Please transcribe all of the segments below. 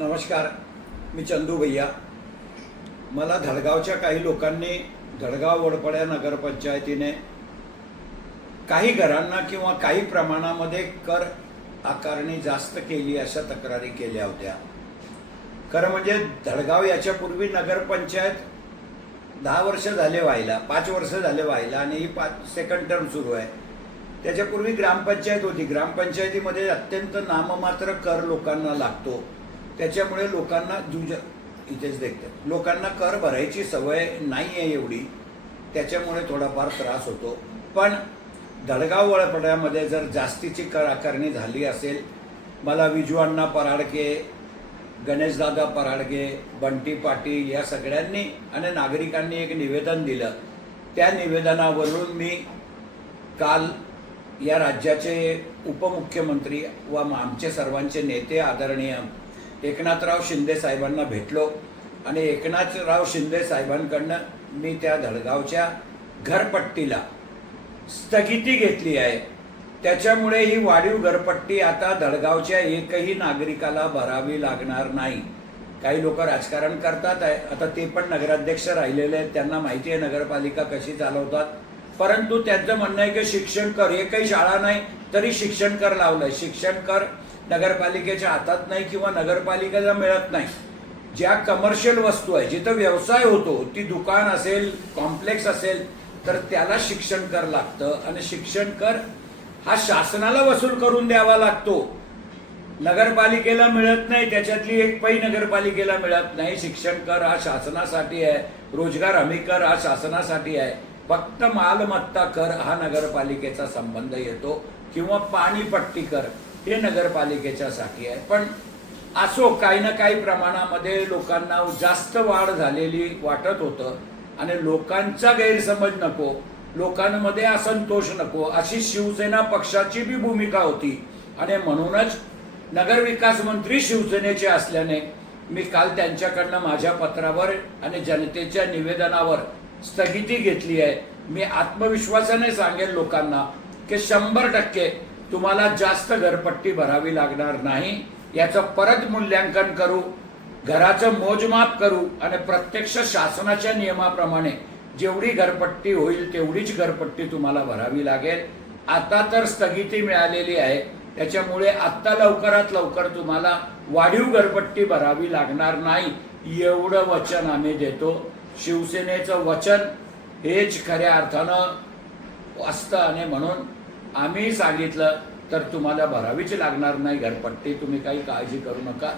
नमस्कार, मी चंदू भैया. मला धडगावच्या काही लोकांनी धडगाव वडपड्या नगरपंचायतीने काही घरांना किंवा काही प्रमाणामध्ये कर आकारणी जास्त केली अशा तक्रारी केल्या होत्या. खरं म्हणजे धडगाव याच्यापूर्वी नगरपंचायत 10 वर्ष झाले व्हायला, 5 वर्ष झाले व्हायला आणि ही सेकंड टर्म सुरू आहे. त्याच्यापूर्वी ग्रामपंचायत होती. ग्रामपंचायतीमध्ये अत्यंत नाममात्र कर लोकांना लागतो. त्याच्यामुळे लोकांना इथेच देखते लोकांना कर भरायची सवय नाही आहे एवढी, त्याच्यामुळे थोडाफार त्रास होतो. पण धडगाव वडपड्यामध्ये जर जास्तीची कर आकारणी झाली असेल, मला विजू पराडके, गणेशदादा पराडके, बंटी पाटील या सगळ्यांनी आणि नागरिकांनी एक निवेदन दिलं. त्या निवेदनावरून मी काल या राज्याचे उपमुख्यमंत्री व आमचे सर्वांचे नेते आदरणीय एकनाथराव शिंदे साहेबांना भेटलो आणि एकनाथराव शिंदे साहेबांकडनं मी त्या धडगावच्या घरपट्टीला स्थगिती घेतली आहे. त्याच्यामुळे ही वाढीव घरपट्टी आता धडगावच्या एकही नागरिकाला भरावी लागणार नाही. काही लोक राजकारण करतात आहे, आता ते पण नगराध्यक्ष राहिलेले आहेत, त्यांना माहिती आहे नगरपालिका कशी चालवतात. परंतु त्यांचं म्हणणं आहे की शिक्षण कर, हे काही शाळा नाही तरी शिक्षण कर लावलंय. शिक्षण कर नगरपालिकेच्या हातात नाही किंवा नगरपालिकेला मिळत नाही. ज्या कमर्शियल वस्तू आहे, जिथं व्यवसाय होतो, ती दुकान असेल, कॉम्प्लेक्स असेल, तर त्याला शिक्षण कर लागतं आणि शिक्षण कर हा शासनाला वसूल करून द्यावा लागतो. नगरपालिकेला मिळत नाही, त्याच्यातली एक पै नगरपालिकेला मिळत नाही. शिक्षण कर हा शासनासाठी आहे, रोजगार हमी कर हा शासनासाठी आहे. फक्त मालमत्ता कर हा नगरपालिकेचा संबंध येतो किंवा पाणीपट्टी कर हे नगरपालिकेच्यासाठी आहे. पण असो, काही ना काही प्रमाणामध्ये लोकांना जास्त वाढ झालेली वाटत होतं आणि लोकांचा गैरसमज नको, लोकांमध्ये असंतोष नको, अशी शिवसेना पक्षाची बी भूमिका होती. आणि म्हणूनच नगरविकास मंत्री शिवसेनेचे असल्याने मी काल त्यांच्याकडनं माझ्या पत्रावर आणि जनतेच्या निवेदनावर स्थगिती घेतली आहे. मी आत्मविश्वासाने सांगेल लोकांना की 100% तुम्हाला जास्त घरपट्टी भरावी लागणार नाही. याचं परत मूल्यांकन करू, घराचं मोजमाप करू आणि प्रत्यक्ष शासनाच्या नियमाप्रमाणे जेवढी घरपट्टी होईल तेवढीच घरपट्टी तुम्हाला भरावी लागेल. आता तर स्थगिती मिळालेली आहे, त्याच्यामुळे आत्ता लवकरात लवकर तुम्हाला वाढीव घरपट्टी भरावी लागणार नाही, एवढं वचन आम्ही देतो. शिवसेनेचं वचन हेच खऱ्या अर्थानं असतं आणि म्हणून आम्ही सांगितलं तर तुम्हाला भरावीच लागणार नाही घरपट्टी. तुम्ही काही काळजी करू नका.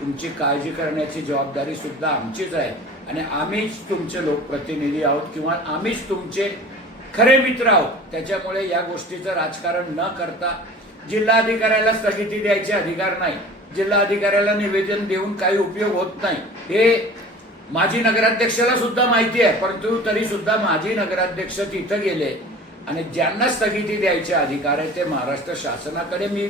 तुमची काळजी करण्याची जबाबदारी सुद्धा आमचीच आहे आणि आम्हीच तुमचे लोकप्रतिनिधी आहोत किंवा आम्हीच तुमचे खरे मित्र आहोत. त्याच्यामुळे या गोष्टीचं राजकारण न करता जिल्हाधिकाऱ्याला स्थगिती द्यायचे अधिकार नाही, जिल्हाधिकाऱ्याला निवेदन देऊन काही उपयोग होत नाही, हे माजी नगराध्यक्षाला सुद्धा माहिती आहे. परंतु तरी सुद्धा माजी नगराध्यक्ष तिथं गेले आणि ज्यांना स्थगिती द्यायचे अधिकार आहे ते महाराष्ट्र शासनाकडे मी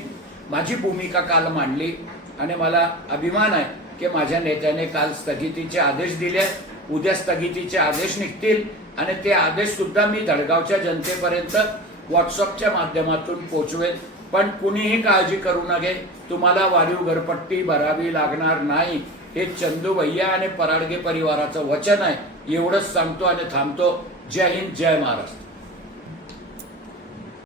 माझी भूमिका काल मांडली आणि मला अभिमान आहे की माझ्या नेत्याने काल स्थगितीचे आदेश दिले. उद्या स्थगितीचे आदेश निघतील आणि ते आदेश सुद्धा मी धडगावच्या जनतेपर्यंत व्हॉट्सअपच्या माध्यमातून पोहोचवेल. पण कुणीही काळजी करू नये, तुम्हाला वाढीव घरपट्टी भरावी लागणार नाही, हे चंदू भैया आणि पराडगे परिवाराचं वचन आहे. एवढंच सांगतो आणि थांबतो. जय हिंद, जय महाराष्ट्र.